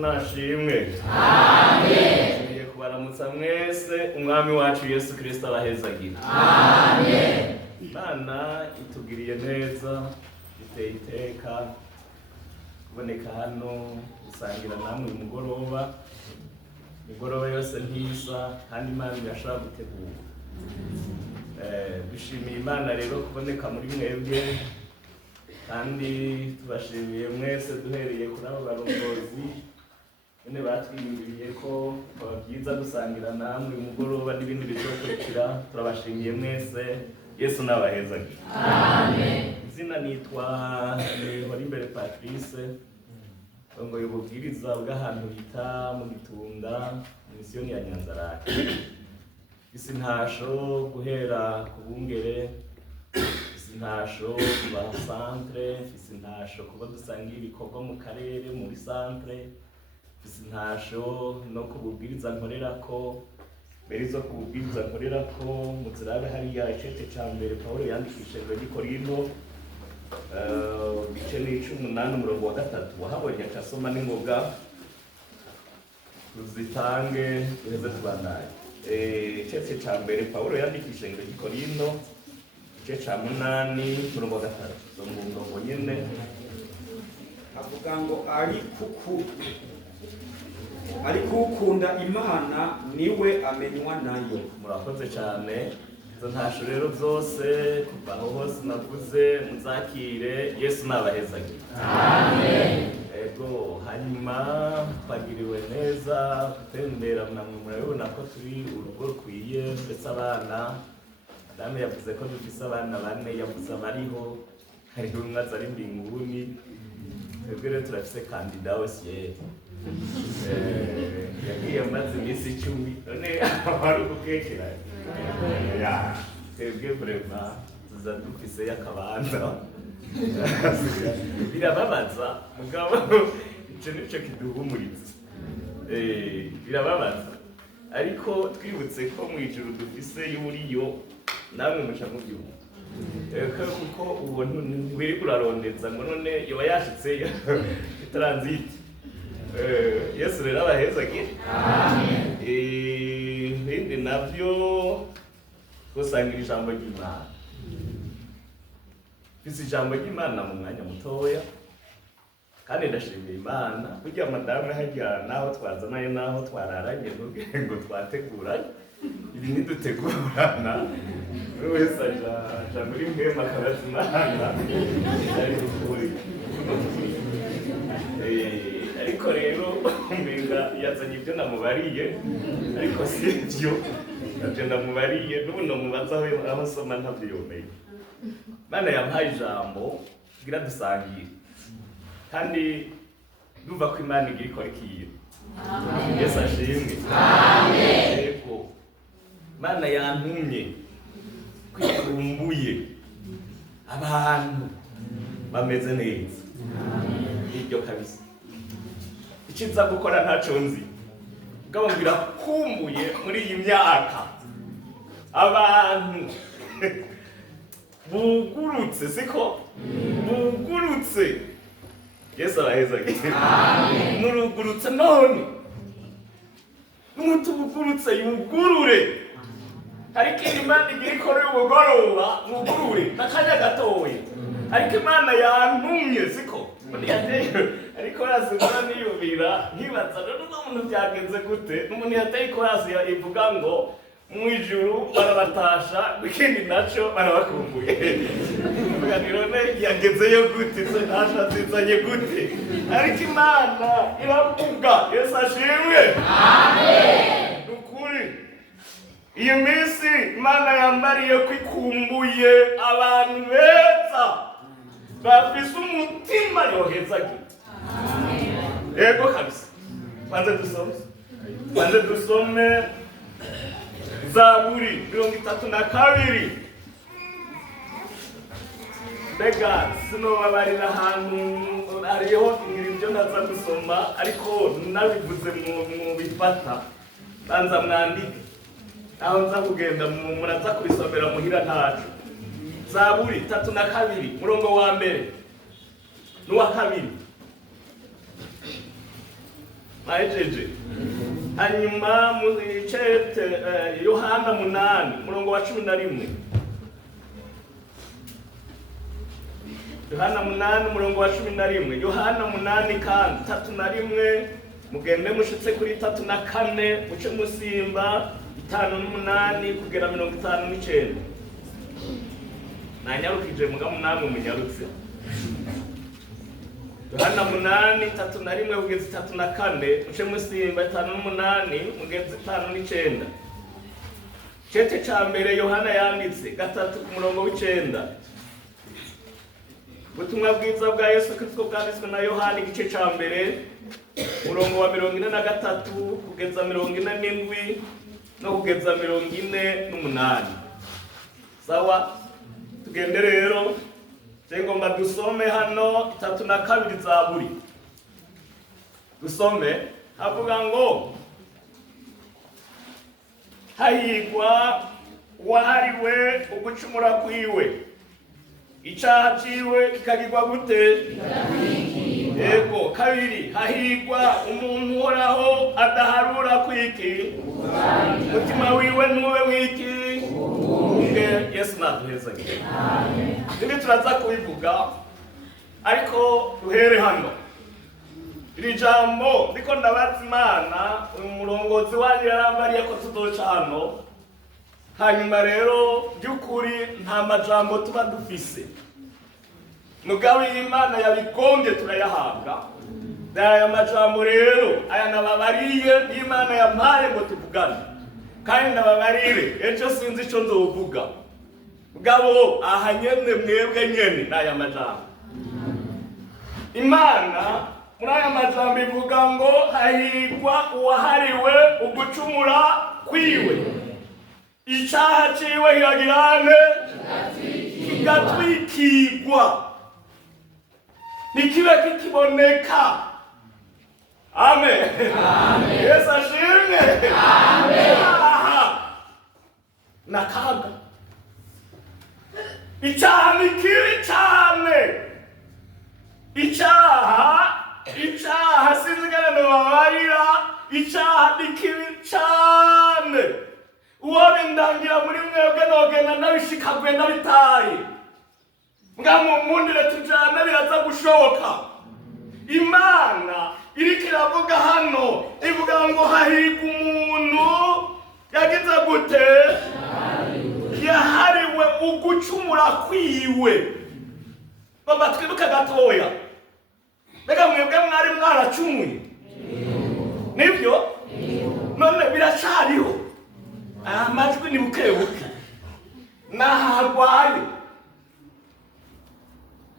nashimwe. Amen. Tugiye kubaramutsa mwese umwami wacu Yesu Kristo abahezagira. Amen. Imana itugiriye neza, iteye iteka kuboneka hano gusangira namwe umugoroba. Imigoroba yose ntisa kandi Imana irashaka gutegura. Bishimiye Imana rero kuboneka muri mwebwe kandi tubashimiye mwese duhereye kuri abo barongozi nyine batwiyumviriye ko byiza gusangira namwe umugoroba n'ibindi bizokurikira. Turabashimiye mwese. Yesu nabahezagira. Amen. Izina nitwa Muri Patrice, ngo ububwiriza bw'ahantu bita mu Gitunda misiyoni ya Nyanza-Lac. Isi ntasho guhera ku bungere, isi ntasho kuba centre, isi ntasho kuba dusangira ibikorwa mu karere muri centre, isi ntasho no kububwiriza nkorerako. Mbere zo kububwiriza nkorerako muzirabe hariya icete ca mbere Pawulo yandikishije Gikorino bice n'18 umurongo wa 3 wahabonye acasoma n'ingoga tuzitange duheze tubandanye. Icete ca mbere Pawulo yandikishije Gikorino igice ca 8 umurongo wa 3 zo mu ndongo nyene avuga ngo ariko ukunda Imana niwe amenywa nayo. Murakoze cyane. Izo ntasho rero zose kuva aho hose navuze muzakire. Yesu nabahezagira. Amen. Ego hanyuma twagiriwe neza gutembera namwe murabona ko turi urugo rukwiye ndetse abana Madame yavuze ko dufise abana bane, yavuze abariho hariho umwe azari mbinguni. Twebwe rero turafise kandida wese yagiye amaze iminsi 10 none ari gukekera twebwe vrema tuza dufise y'akabanza birababaza mugabo ico nico kiduhumuriza. Birababaza ariko twibutse ko mwijuru dufise y'uriyo namwe muca mubyumva kuko ubuntu ntibiri kurarondeza ngo none yoba yashitseyo transit. Yesu rero abahezagira. Amen. Ibindi navyo gusangira ijambo ry'Imana. Bisi ijambo ry'Imana mu mwanya mutoya kandi ndashimiye Imana burya Madame hajya naho twazanaye naho twararanye ngo twateguranye ibi ntidutegurana wese aja muri mwema kabazimana ari kuri ariko rero umenga yazanye ibyo namubariye ariko si ibyo nabyo namubariye n'ubuno mubaza aho soma ntabyiyomeye. Mana yampaye ijambo kugira dusangire kandi ndumva ko Imana igira ikora ikintu. Yesu ashimwe. Amen. Yego Mana yantumye kwikumbuye abantu bameze neza. Iryo kabisa ikiza gukora ntaco nzi ngabo birakumbuye muri iyi myaka abantu bugurutse siko bugurutse. Yesu abahezagira. Amen. Nurugurutse none n'umuntu bugurutse yugurure. Ariko Imana igira ikora y'ubugoroba mugurure nakanya gatoye. Ariko Imana yantumye siko ariko yazimana niyubira nkibaza rero n'umuntu byagenze gute n'umuntu yateye korasi ivuga ngo mu ijuru barabatasha ikindi naco barabakumbuye. Muganiro ne yagezeyo gute se ntasha zizanye gute ariko Imana iravuga. Yesu ashimwe. Amen. Ukuri iyo minsi Imana yambariye kwikumbuye abantu beza bafise umutima yohezagira. Ego kabisa. Banze dusome Zaburi 32. Bega sinobabarira ahantu hariho ibyo naza gusoma ariko nabivuze mu bifata banza mwandike aho nza kugenda muraza kubisomera muhira ntacu. Zaburi 32 murongo wa mbere n'uwa kabiri. ahejeje. Hanyuma mu cete Yohana 8 murongo wa 11. Yohana 8 murongo wa 11. Yohana 8 kandi 3:1 mugende mushitse kuri 3:4 muce musimba 5:8 kugera 59. Nanyarukije muga munamwe munyarutse. Yohana 8 3:1 kugeza 3:4 muce musimba 5:8 mugeze 5:9. Cete ca mbere Yohana yanditse 3 ku murongo w'9. Ubutumwa bwiza bwa Yesu Kristo bwanditswe na Yohana igice ca mbere murongo wa 43 kugeza 47 no kugeza 48. Sawa, tugende rero ngomba dusome hano 3:2 Zaburi. Dusome havuga ngo hahigwa uwahariwe ugucumura kwiwe, icaha ciwe kikagirwa gute? Yego. Kabiri, hahigwa umuntu uhoraho adaharura kwiki, mutima wiwe ntube wiki. Yesu naduhezanye. Ibi turaza kubivuga ariko duhere hano. Iri jambo ndiko ndabaza Imana, umurongozi wanyu yarambariye ko tuzoca hano. Hanyuma rero by'ukuri nta majambo tuba dufise, mugabo Imana yabigombye turayahabwa. Aya majambo rero aya nababariye Imana yampaye ngo tuvugane, kandi nababarire ejo sinzi ico nzovuga, mugabo aha nyene mwebwe nyene n'aya majambo. Imana muri aya majambo ivuga ngo hahigwa uwahariwe ugucumura kwiwe, icaha ciwe kiragirane kigatwikirwa nikibe kikiboneka. Amen. Yesu ashimwe. Nakaga icaha ni kibi cane. Icaha sinzigana babarira, icaha ni kibi cane. Uwo bindangira muri mwebwe nogenda nabishikagwe nabitaye, nga mumundire tujana biraza gushoboka. Imana iriko iravuga hano ivuga ngo hahirwa umuntu yagize gute? Yahariwe ugucumura kwiwe. Baba twibuka gatoya, mbega mwebwe mwari mwaracumuye? Nibyo? None biracariho amajwi ni bukebuke naharwaye.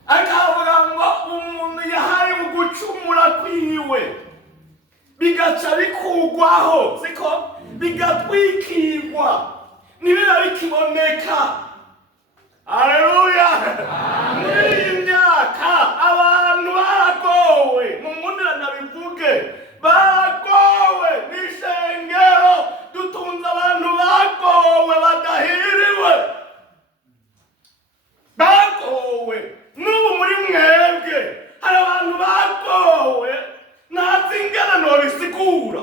Akavuga ngo umuntu yahari ugucumura kwiwe, bigaca bikugwaho, siko bigatwikirwa nibiba bikiboneka. Haleluya. Muri iyi myaka abantu baragowe, mumundira nabivuge, baragowe n'ishengero. Dutunze abantu bagowe badahiriwe, bagowe. N'ubu muri mwebwe hari abantu bagowe ntazi ingana nobisigura.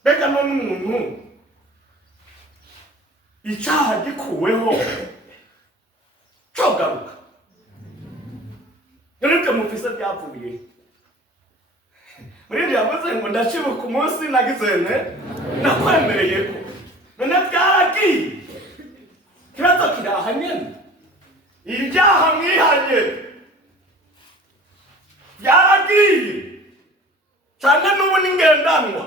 Mbega none umuntu icaha gikuweho cogaruka, nibyo mufise byavuye. Muri ndi yavuze ngo ndacibuka umunsi nagizene nakwemereyeko, none byaragiye. Kibazo kiraha nyene, ibyaha mwihanye byaragiye cyane. N'ubu n'ingendanwa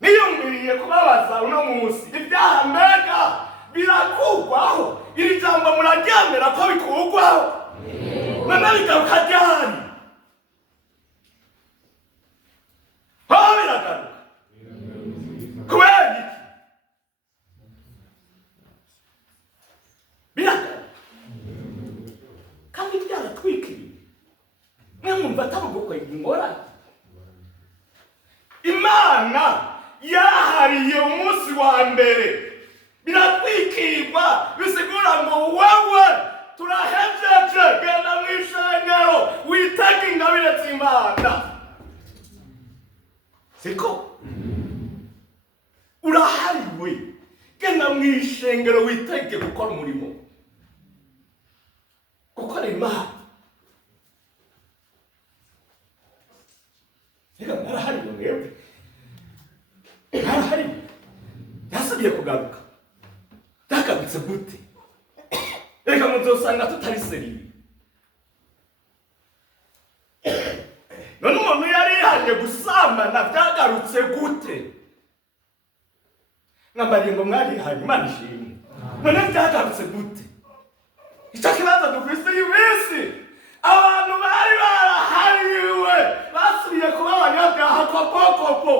niyumviriye kubabaza uno munsi, ibyaha mbega birakugwaho? Iri jambo muraryemera ko bikugwaho? None bigaruka ryari? Biragaruka kubera iki? Biragaruka kandi byaratwikiriye. Mwumva atabugukwe ingorane. Imana yahariye umunsi wa mbere, biratwikirwa, bisigura ngo wewe turahejeje, genda mw'ishengero witege ingabire z'Imana. ishengero witege gukora umurimo gukora Imana. Reka narahari mwebwe narahari yasubiye kugaruka yagarutse gute? Reka muzosanga tutari seriye. None umuntu yari yihanye gusambana byagarutse gute? Ngambariye ngo mwarihanye Imana ishimwe. None byagarutse gute? Icyo kibazo dufise y'ibisi abantu bari barahariwe basubiye kuba abanyabyaha kopokopo.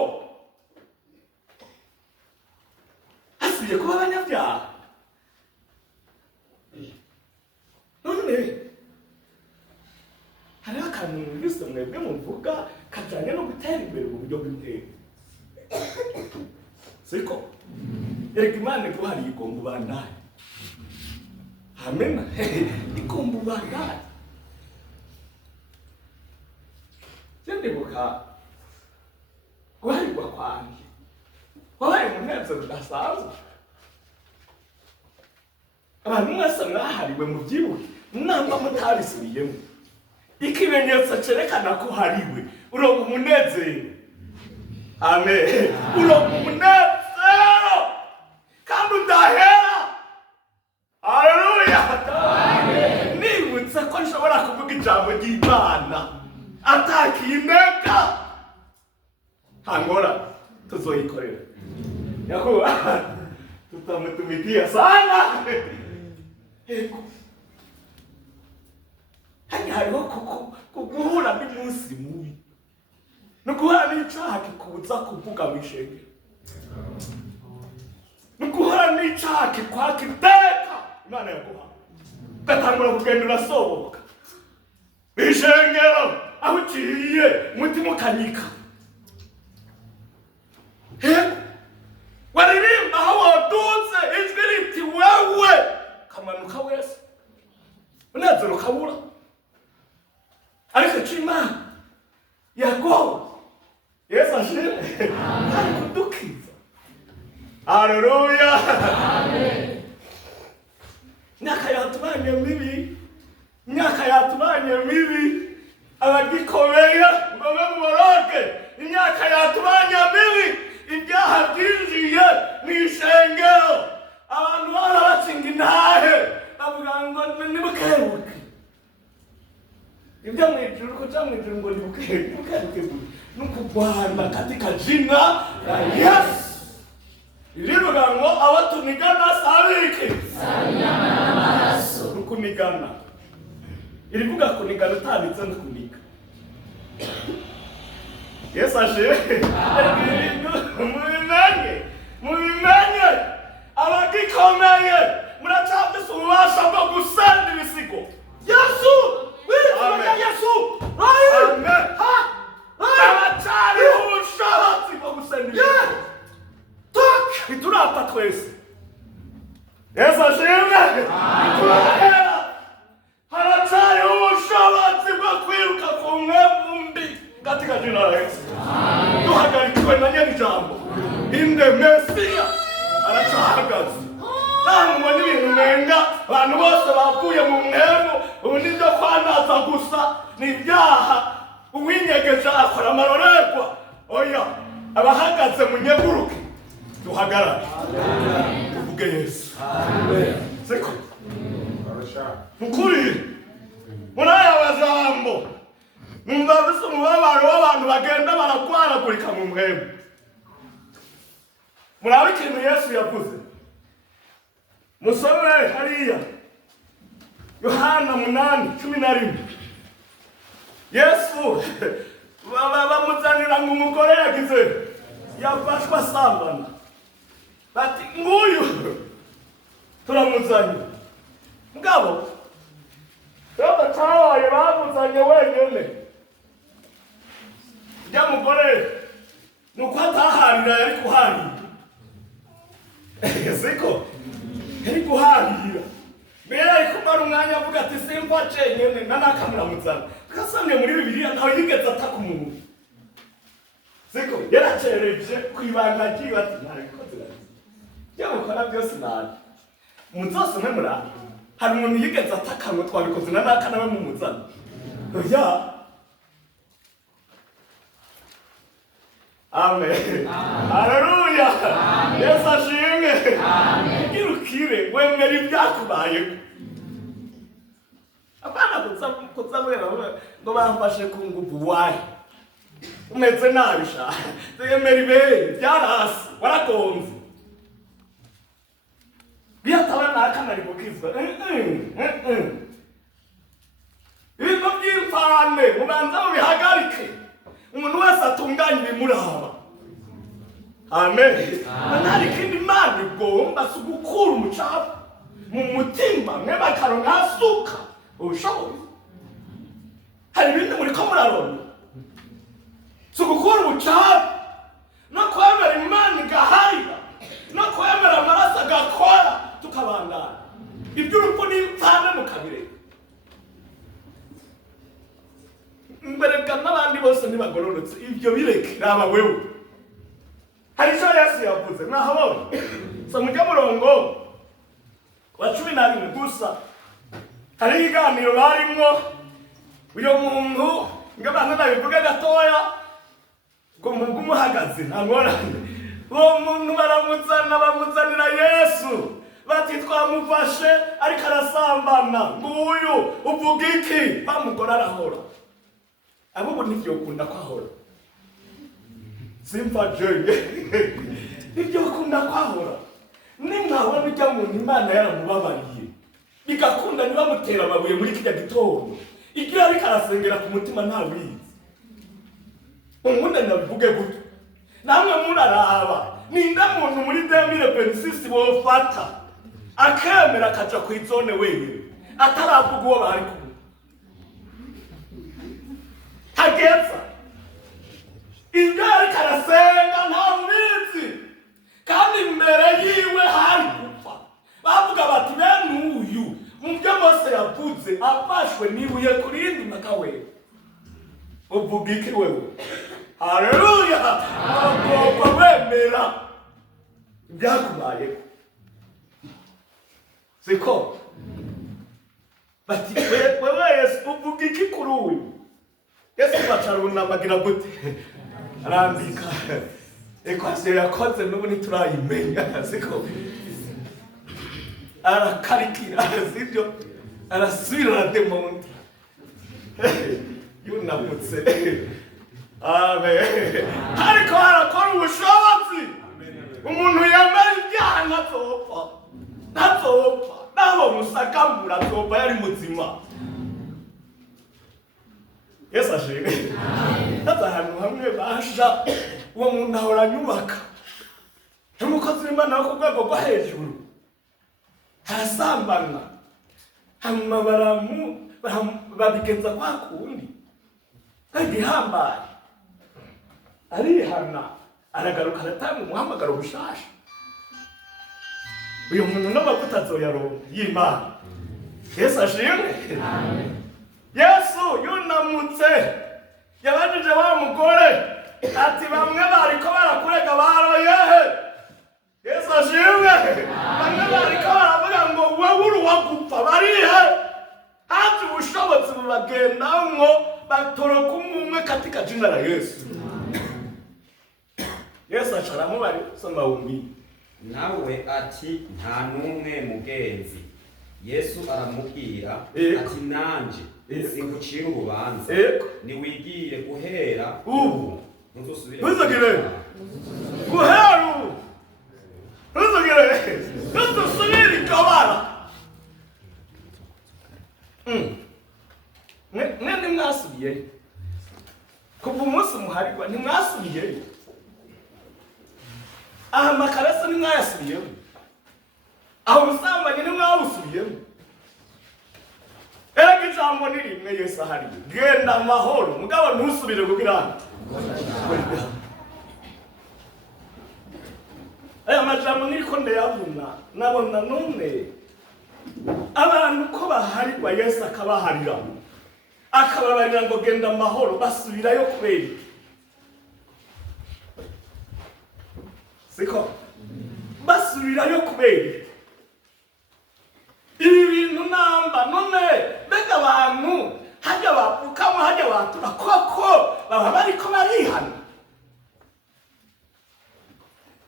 Basubiye kuba abanyabyaha. None hariho akantu mwese mwebwe muvuga kajyanye no gutera imbere mu buryo bw'intego. Siko erega Imana iguhariye igomba ubandanye. Amen. Igomba ubandanye. Ndibuka guharirwa kwanjye wabaye umunezero udasanzwe. Abantu mwese mwahariwe mu byibuke mwamba mutarisubiyemo. Ikimenyetso cyerekana ko hariwe uronka umunezero. Amen. Uronka umunezero kandi udahera. Haleluya. Amen. Nibutse ko nshobora kuvuga ijambo ry'Imana atakineka hangora tuzoyikorera. Yakuba tutamutumikia sana. Eko hariho kuguhura n'umunsi mubi no guhura n'icyaha kikubuza kuvuga wishenge, no guhura n'icyaha kikwaka iteka Imana yaguha gatangura kugenda urasohoka bishengero aho uciye umutima ukanyika. Waririmba aho waduze ijwi riti wewe kamanuka wese unezero kabura. Ariko Imana yagowe Yesu ashimwe ari kudukiza. Haleluya. Amen. Myaka yatubanye mibi, myaka yatubanye mibi abagikomeye ngo bamuboroke. Imyaka yatubanye mibi ibyaha byinjiye n'ishengero abantu barabatsinga intahe bavuga ngo nibukebuke. Ibyo mwijuru ko cyamwijuru ngo nibukebuke n'ukugwana katika jina la Yesu. Irivuga ngo abatunigana sabiki sabiyana n'amaraso nukunigana. Irivuga kunigana utabitse n'ukuniga. Yesu ashimwe. Mubimenye abagikomeye muracafise ububasha bwo gusenda ibisigo. Yesu witwa Yesu. Amen. Abacari ubushobozi bwo gusenda ibisigo. Biturapa twese. Yesu ashimwe. Haracari ubushobozi bwo kwiruka ku mwembi katika jina la Yesu. Duhagarikiwe na nyamijambo inde Mesiya aracahagaze. Namwe n'ibintu nenga abantu bose bavuye mu mwemu ubu nibyo kwanaza gusa n'ibyaha uwinyegeje akora amarorerwa. Oya abahagaze mu nyeguruke duhagarare tuvuge Yesu. Amen. Siko kuri muraya bazambo numva bisa umubabaro w'abantu bagenda baragwaragurika mu mwemu. Murabe ikintu Yesu yavuze. Musome hariya Yohana 8:11. Yesu bamuzanira ngo umugore yagize yafashwe asambana. Bati nguyu turamuzanye. Mugabo batabaye bamuzanye wenyine. Ya mugore nuko ataharira yari kuharira. Siko yari kuharira. Mbere ari kumara umwanya avuga ati simba cenyene nanakamuramutsana. Kasamye muri Bibiliya ntawe yigeze ataka umuntu. Siko yaracereje kwibanga kiba ati ntari koze. Yamukora byose nabi. muzose mwemura hari umuntu yigeze atakanwe twabikoze na naka nawe mumuzana oya amen haleluya yesu ashimwe irukire wemera ibyakubayeho abana kuzamwera ngo bamfashe ku nguvu wayi umeze nabi sha yemera ibere byarasi waragonze biyataba nakanari gukizwa ibintu by'imfane mubanza mubihagarike umuntu wese atunganya ibimuraba amen nari kindi Imana igomba gukura umucafu mu mutima mwe bakaronka asuka ubushobozi hari ibindi muri ko murarona gukura umucafu no kwemera Imana igahayira no kwemera amaraso agakora tukabandana iby'urupfu n'imfane mukabireka mbereka n'abandi bose ntibagororotse ibyo bireke raba wewe hari icyo Yesu yavuze mwahabonye so mujya murongo wa 11 gusa hari ikiganiro barimwo uyo muntu ngabana nabivuga gatoya ngo umuhagaze ntangorane uwo muntu bamuzanira Yesu bati twamufashe ariko arasambana nguyu uvuga iki bamugora arahora abo nivyo kunda kwahora simpa jenge nivyo kunda kwahora nimwawe bijya mu Imana yaramubabariye bigakunda niba mutera amabuye muri kijya gitondo igira ariko arasengera ku mutima nta wizi umuntu navuge gute namwe muraraba ninda muntu muri 2026 bofata akemera akaja ku izone wewe ataravuga uwo bari kumwe hageza ibyo ariko arasenga nta mwizi kandi imbere yiwe hari gupfa bavuga bati bene uyu mu byo Mose yavuze afashwe nibuye kurindi mpaka wewe uvuga iki wewe haleluya agomba wemera ibyakubayeho siko bati wewe Yesu uvuga iki kuri uyu Yesu bacarunamagira gute arandika ekwasiyo yakoze n'ubu ntiturayimenya siko arakarikira sibyo arasubira demonte yunamutse amen ariko arakora ubushobozi umuntu yambaye ibyaha ntazopfa nabo musakamura azopfa yari muzima Yesu ashimwe taza ahantu hamwe basha uwo muntu ahora nyubaka umukozi w'Imana wo ku rwego rwo hejuru harasambana hanyuma babigenza kwa kundi agihambaye arihana aragaruka aratanga umuhamagaro bushasha uyu muntu n'amavuta azoyaronka y'Imana Yesu ashimwe Yesu yunamutse yabajije wa mugore ati bamwe bariko barakurega baroyehe Yesu ashimwe bamwe bariko baravuga ngo wowe uri uwagupfa barihe haje ubushobozi bubagendamwo batoroka umwe katika jina la Yesu Yesu acaramubari soma wumbi nawe ati nta numwe mugenzi Yesu aramubwira ati nanje singucira urubanza niwigire guhera ubu ntuzosubire ntuzogere guhera ubu ntuzogere ntuzosubire ikabara mwe ntimwasubiye kuva umunsi muharirwa ntimwasubiye aha amakarasa ntimwayasubiyemo aho ubusambanyi ntimwabusubiyemo erega ijambo ni rimwe Yesu ahari genda amahoro mugabo ntusubire kugira aya majambo niko ndayavuna nabona none abantu ko baharirwa Yesu akabaharira akababarira ngo genda amahoro basubirayo kubera siko basubirayo kubera ibi bintu namba none mbega abantu hajya bapfukama hajya batura koko baba bariko barihana.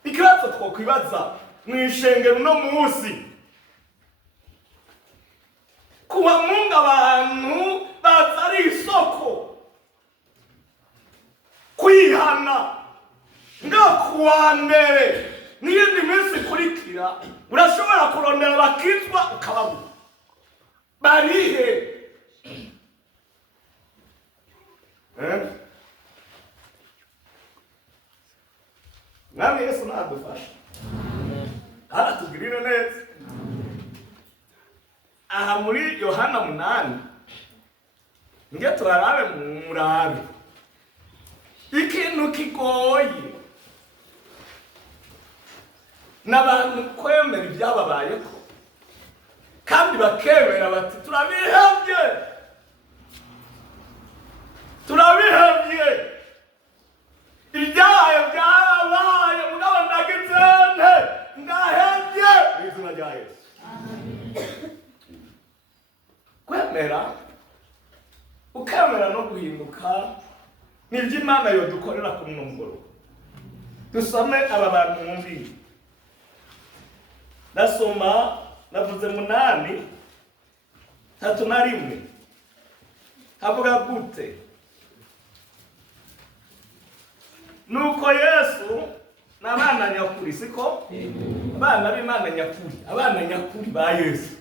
Ikibazo twokwibaza mw'ishengero uno munsi, kuwa munga abantu baza ari isoko kwihana nga kuwa mbere n'iyindi minsi ikurikira urashobora kurondera bakizwa ukababura barihe. Mwami Yesu nadufasha aratugirire neza. Aha muri Yohana 8 nge turarabe murabe ikintu kigoye n'abantu kwemera ibyababayeko kandi bakemera bati turabihebye ibyabaye byabaye mugabo ndagizente ndahebye izina rya Yesu. Kwemera ukemera no guhinduka nibyo Imana yodukorera ku mugoroba. Dusome aba bantu mwumvire. Nasoma navuze 8:3 havuga gute? Nuko Yesu n'abana nyakuri siko? Abana b'Imana nyakuri, abana nyakuri ba Yesu.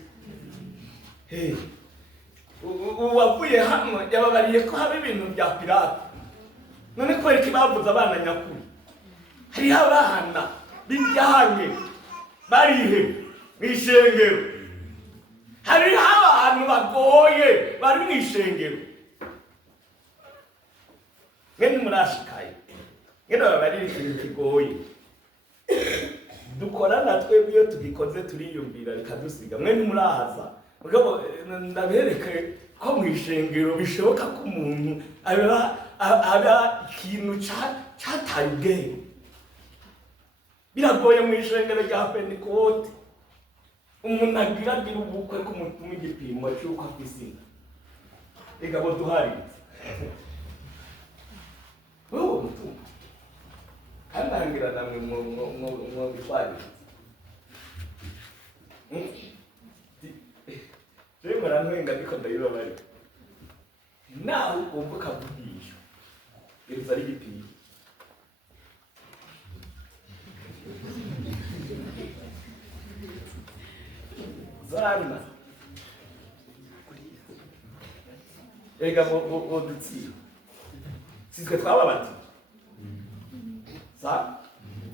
Uwavuye hano yababariye ko haba ibintu bya pirate. None kwereka bavuze abana nyakuri. Hariho abana b'injyange barihe mw'ishengero. Hariho abantu bagoye bari mw'ishengero. Mwene murashikaye. Ngenda babarira ikintu kigoye. Dukorana twebwe iyo tugikoze turiyumvira bikadusiga. Mwene murahaza. Mugabo ndabereke ko mw'ishengero bishoboka ko umuntu aba ikintu cyataye ubwenge. Biragoye mw'ishengero rya Pentecote umuntu agira ubukwe k'umutima igipimo cy'uko afisina. Ega bo duhari. Wowe mutumwa. Kandi angira namwe mu bifari. Rero barantwenga ndiko ndabibabari. Nawe ugomba kavugisha. Biruza ari igipimo. Zana. Ega bo dutsi. Sizwe twababati.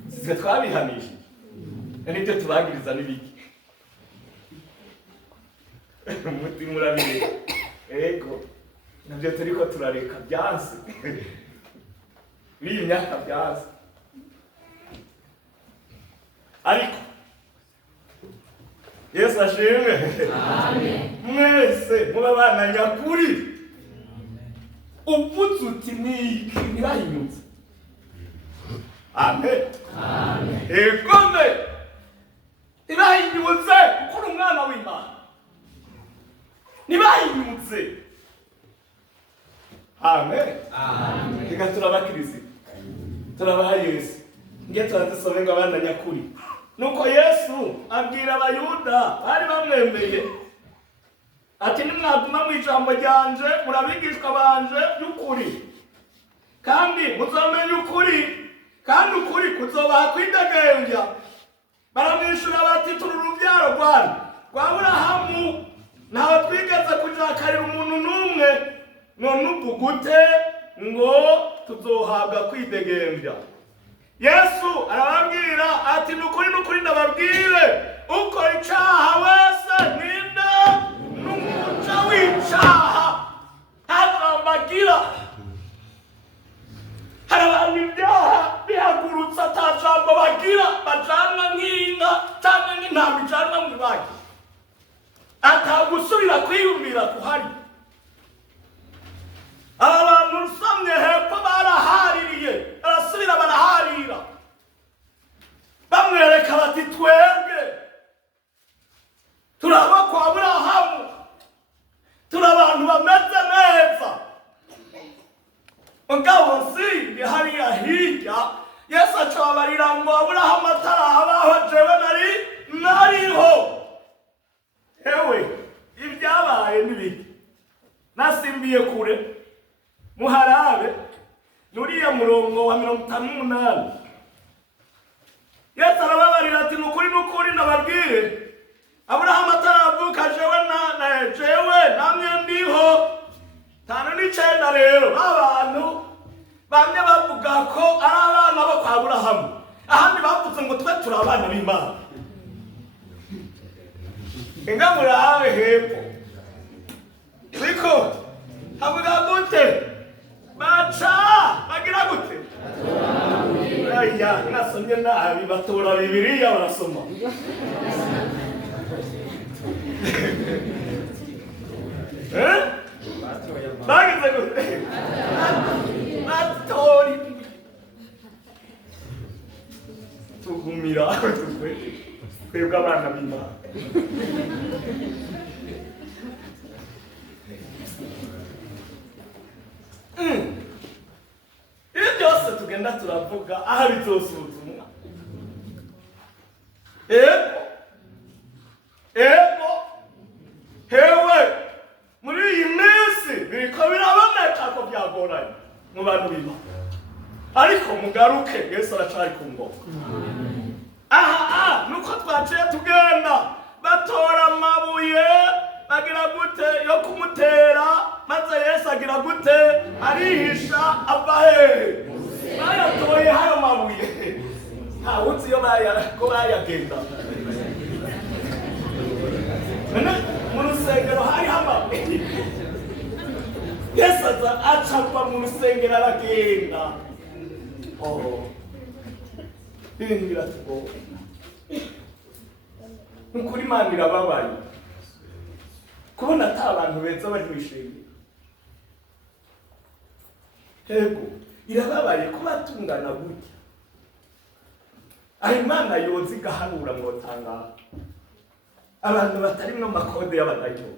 Sizwe twabihanisha. Nibyo tubagiriza n'ibiki. Umutima urabireka. Ego. Nabyo turiko turareka byanse. Biri myaka byanse. Ariko Yesu ashimwe. Amen. Mwese muba bana nyakuri. Uvuze uti niki ntibahinyutse. Amen. Amen. Egome. Ntibahinyutse kuko uri umwana w'Imana. Ntibahinyutse. Amen. Amen. Reka turabakirisi. Turabaha Yesu. Nge turadusome ngo abana nyakuri. Nuko Yesu abwira abayuda bari bamwemeye ati nimwaguma mu ijambo ryanje murabigishwa banje y'ukuri kandi muzamenye ukuri kandi ukuri kuzobaha kwidegembya. Baramwishura bati turi urubyaro rwa Aburahamu ntawe twigeze kujakarira umuntu n'umwe none uvugute ngo tuzohabwa kwidegembya. Yesu arababwira ati nukuri ndababwire ukora icyaha wese ninde n'umuca w'icyaha ntazambagira. Hari abantu ibyaha bihagurutse atajambo bagira bajanwa nk'inka cyangwa nk'intama ijanwa mu ibagi atagusubira kwiyumvira kuhari. Abantu usomye hepfo barahaririye barasubira baraharira bamwereka bati twebwe turaba kwa nasimbiye kure muharabe nuriya murongo wa 58 Yesu arababarira ati nukuri nababwire Abrahamu ataravuka jewe namwe ndiho 59 rero abantu bamwe bavuga ko ari abana bo kwa Abrahamu ahandi bavuze ngo twe turi abana b'Imana Inga murawe hepfo Ziko havuga gute baca bagira gute Aya nasomye nabi batora Bibiliya barasoma Bagize gute batori tugumira twebwe abana b'Imana Ibi byose tugenda turavuga aha bizosuzumwa ego hewe muri iyi minsi biriko biraboneka ko byagoranye mu bantu b'Imana ariko mugaruke Yesu aracari ku ngoma nuko twaciye tugenda batora amabuye bagira gute yo kumutera maze Yesu agira gute arihisha ava hehe bayatoye hayo mabuye ntawuzi yo bayagenda mu rusengero hariho amabuye Yesu acava mu rusengero aragenda ibintu biratugora nukuri Imana irababaye kubona ata abantu beza bari mwishimye ego irababaye kuba tungana gutya Imana yoza igahanura ngo tangara abantu batarimwe amakode y'abadayo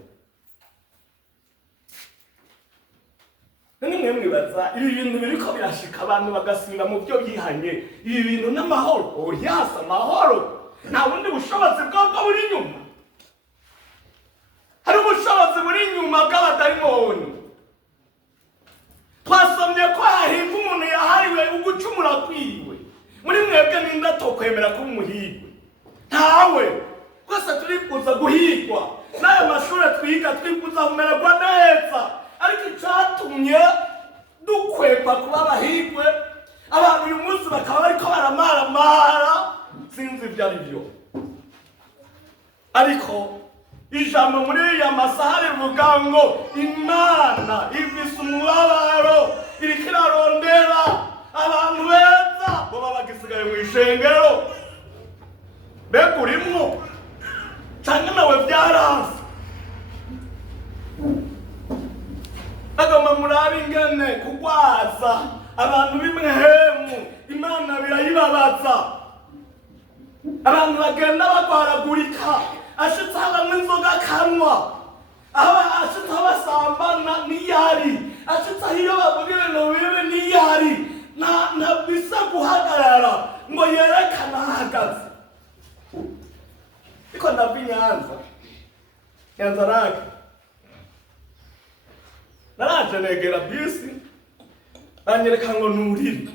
nimwe mwibaza ibi bintu biriko birashika abantu bagasubira mu byo yihanye ibi bintu n'amahoro yasa amahoro nta bundi bushobozi bwabwo buri inyuma hari ubushobozi buri inyuma bw'abadayimoni twasomye ko hahirwa umuntu yahariwe ugucumura kwiwe muri mwebwe ninde atokwemera ko umuhirwe ntawe twese turifuza guhirwa n'ayo mashuri twiga twifuza kumererwa neza ariko icyatumye dukwepa kuba abahirwe abantu uyu munsi bakaba bariko baramaramara sinzi ibyo ari byo ariko ijambo muri iya masaha rivuga ngo Imana ifise umubabaro iriko irarondera abantu beza boba bagisigaye mu ishengero mbega urimwo canke nawe byarase agomba murabe ingene kugwaza abantu b'imwehemu Imana birayibabaza abantu bagenda bagwaragurika ashitse habamwe inzoga akanwa ashitse aho basambana niyari ashitse aho iyo bavuga ibintu bibi niyari nta bisa guhagarara ngo yerekane ahagaze ariko ndava Nyanza-Lac naraje negera bisi banyereka ngo nurire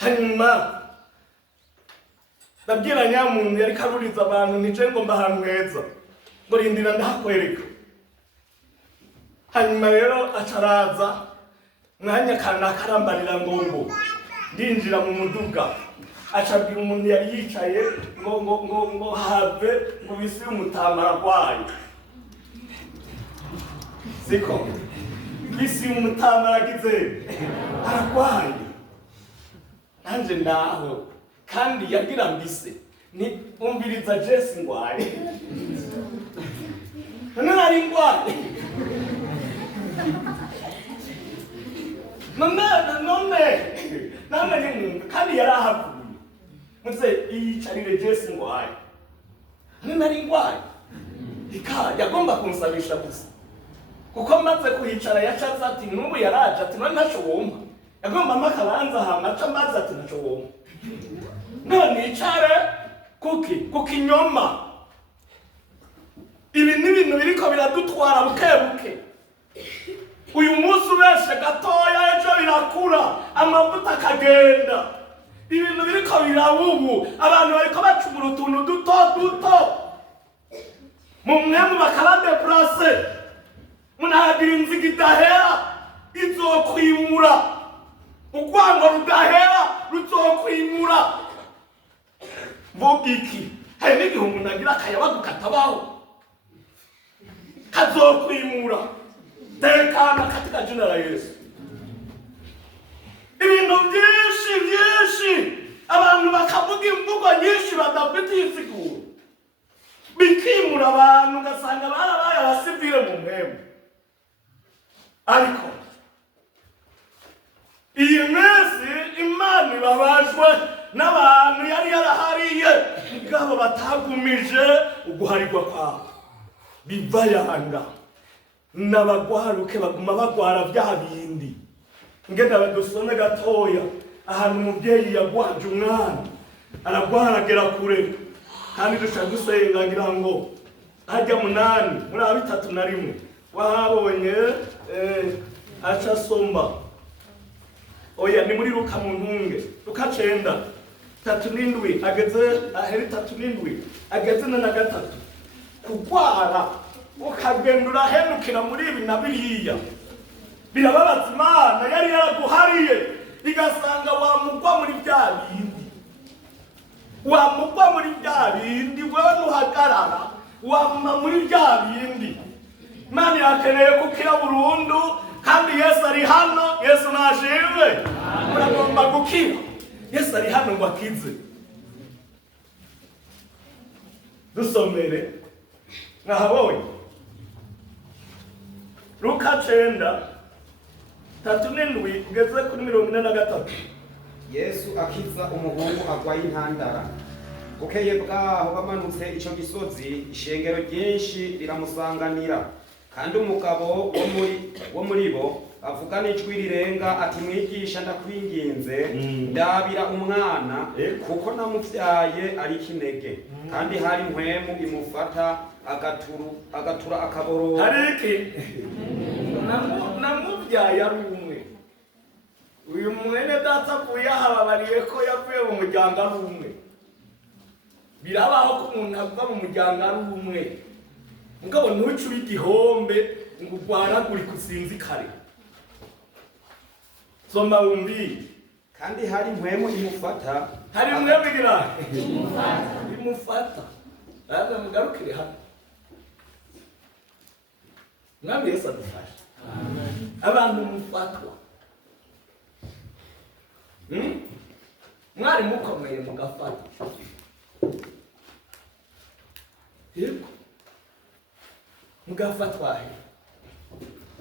hanyuma ndabwira nyamuntu yari karuriza abantu nije ngo mbahantu heza ngo rindira ndahakwereka hanyuma rero acaraza mwanya kana karambarira ngo ndinjira mu muduga acabwira umuntu yari yicaye ngo have ngo bisi umutama aragwaye siko bisi umutama aragize aragwaye nanje ndaho kandi yagira mbise ni umviriza Jesse ngwaye nari ngwaye none ni kandi yarahavuye muze yicarire Jesse ngwaye nari ngwaye yagomba kunsabisha gusa kuko maze kuhicara yacaza ati n'ubu yaraje ati none ntaco wumva yagomba makabanza hamaca maze ati ntaco wumva none icare kukinyoma ibi n'ibintu biriko biradutwara buke buke birakura amavuta akagenda ibintu biriko biraba ubu abantu bariko bacumura utuntu duto duto mu mwemu bakabadeplase munagira inziga idahera izokwimura urwango rudahera ruzokwimura mvuga iki hari n'igihe umuntu agira akayabagu katabaho kazokwimura tekana katika jina la Yesu ibintu byinshi abantu bakavuga imvugo nyinshi badafitiye isiguro bikimura abantu ugasanga barabaye abasivile mu mwemu ariko iyi minsi Imana ibabajwe n'abantu yari yarahariye ubwabo batagumije uguharirwa kwabo bibayanga n'abagwaruke baguma bagwara bya bindi ngenda badusome gatoya ahantu umubyeyi yagwaje umwana aragwaragera kure kandi dushaka gusenga ngira ngo hajya 8 muri 3 wahabonye aca somba oya ni muri Luka mu ntunge Luka 9:37 ageze aheri 37 ageze na 3 kugwara ukagendura henukira muri ibi na biriya birababaza Imana yari yaraguhariye igasanga wamugwa muri bya bindi wewe nuhagarara wamma muri bya bindi Imana yakeneye kukira burundu kandi Yesu ari hano Yesu nashimwe uragomba gukira Yesu ari hano ngo akize dusomere nahabonye Luka 9:37 ugeze kuri 43 Yesu akiza umuhungu agwaye intandara bukeye bwaho bamanutse ico gisozi ishengero ryinshi riramusanganira kandi umugabo wo muri bo avuga n'ijwi rirenga ati mwigisha ndakwinginze ndabira umwana kuko namuvyaye ari kinege kandi hari impwemu imufata agatura akaboro hariki namuvyaye ari umwe uyu mwene data avuye ahababariye ko yavuye mu muryango ari umwe birabaho ko umuntu ava mu muryango ari umwe mugabo ntucure igihombe ngo ugwaragure kusinzikare soma wumbi kandi hari impwemu imufata hari impwemu imufata araza mugarukire hano mwami Yesu adufashe abantu mufatwa mwari mukomeye mugafata yego mugafatwa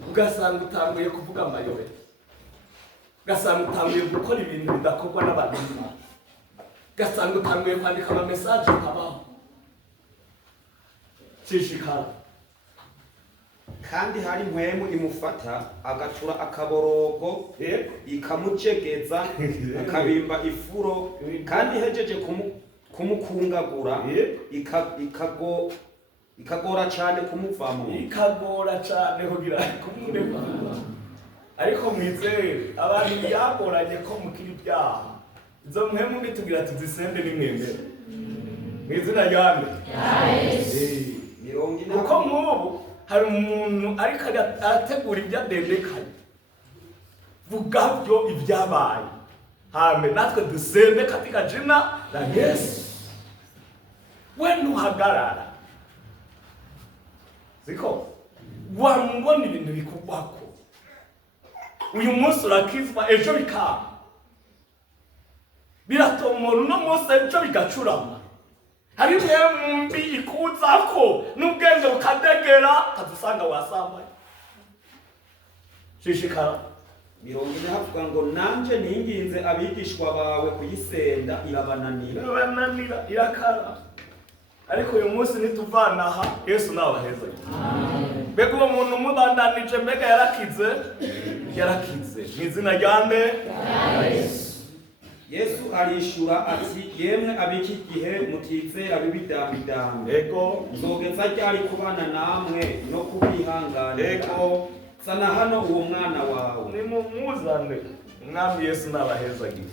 ugasanga utanguye kuvuga amayobe ugasanga utanguye gukora ibintu bidakorwa n'abantu ugasanga utanguye kwandika ama message kabaho shishikara kandi hari impwemu imufata agatura akaborogo ikamucegeza akabimba ifuro kandi hejeje kumukungagura ikagora cyane kumuvamo ikagora cyane kugira kumureka ariko mwizere abantu byagoranye ko mukiri byaha izo mpemu bitubwira tuzisende n'imwemere mwizina ryane kuko nk'ubu hari umuntu ariko ategura ibyo adendekanye vuga byo ibyabaye hame natwe dusende katika jina la Yesu we ntuhagarara ziko wambona ibintu bikubako uyu munsi urakizwa ejo bikaba biratomora uno munsi ejo bigacurama hari mbi ikuzako n'ubwenge bukadegera kadusanga wasambaye shishikara 40 havuga ngo nanje ninginze abigishwa bawe kuyisenda irabananira irakara ariko uyu munsi nituvanaha Yesu nabaheza mbega uwo muntu umubandanije mbega yarakize mwizina ryande Yesu arishura ati yemwe abiki gihe mutizera bibidambidambe ego nzogeza ryari kubana namwe no kubihanganira ego sana hano uwo mwana wawe nimumuzane mwami Yesu nabahezagire.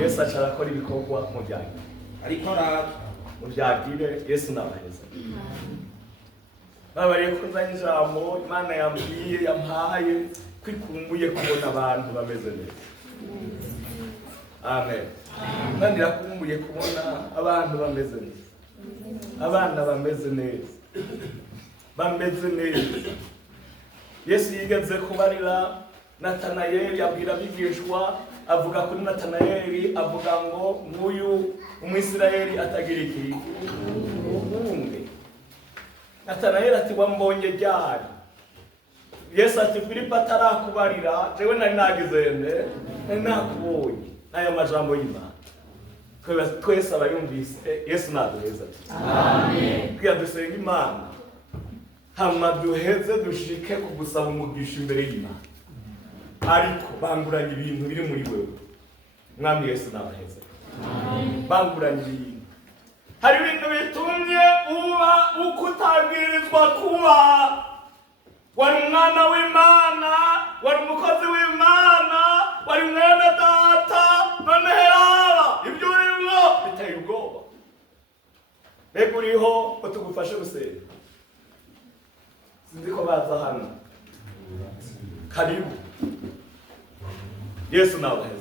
Yesu acarakora ibikorwa mu byagire. ariko araje Mu byagire Yesu nabahezagire. Babariye kuzanye ijambo Imana yambwiye yampaye kwikumbuye kubona abantu bameze neza. Amen. Kandi irakumbuye kubona abantu bameze neza. Abana bameze neza. Bameze neza. Yesu yigeze kubarira Natanayeli, abwira abigishwa, avuga kuri Natanayeli, avuga ngo nguyu Umwisirayeli atagira iki ubumwe. Natanayeli ati wambonye ryari? Yesu ati Filipo atarakubarira jewe nari nagize nari nakubonye. Aya majambo y'Imana twese abayumvise Yesu naduheza. Amen. Kwiya dusenga Imana hama duheze dushike kugusaba umugisha imbere y'Imana, ariko banguranye ibintu biri muri wewe. Mwami Yesu nabaheza. Amen. Banguranye ibintu, hari ibintu bitumye uba uko utabwirizwa kuba. Wari umwana w'Imana, wari umukozi w'Imana, wari mwene data, none heraba ibyo urimo biteye ubwoba. Mbega uriho ngo tugufashe gusenga? Sinzi ko baza hano. Karibu. Yesu nabaheza.